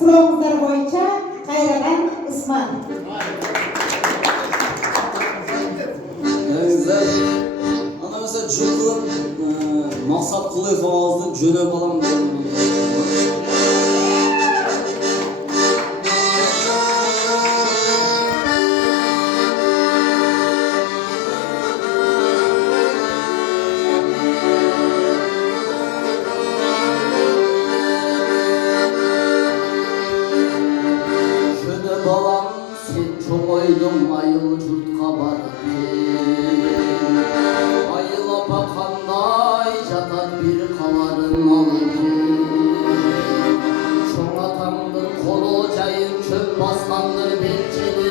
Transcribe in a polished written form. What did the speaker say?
Sıramızlar boyunca kayradan Usman. Güzel. Ana mesela Jönö'nün maksat kılıyız ağızlı Jönö Balam. Ayıl yurtqa barıp ayıla bakanday jatat bir kaların alıp çoğ atamdır kolu jayın çöp baskandır belçeli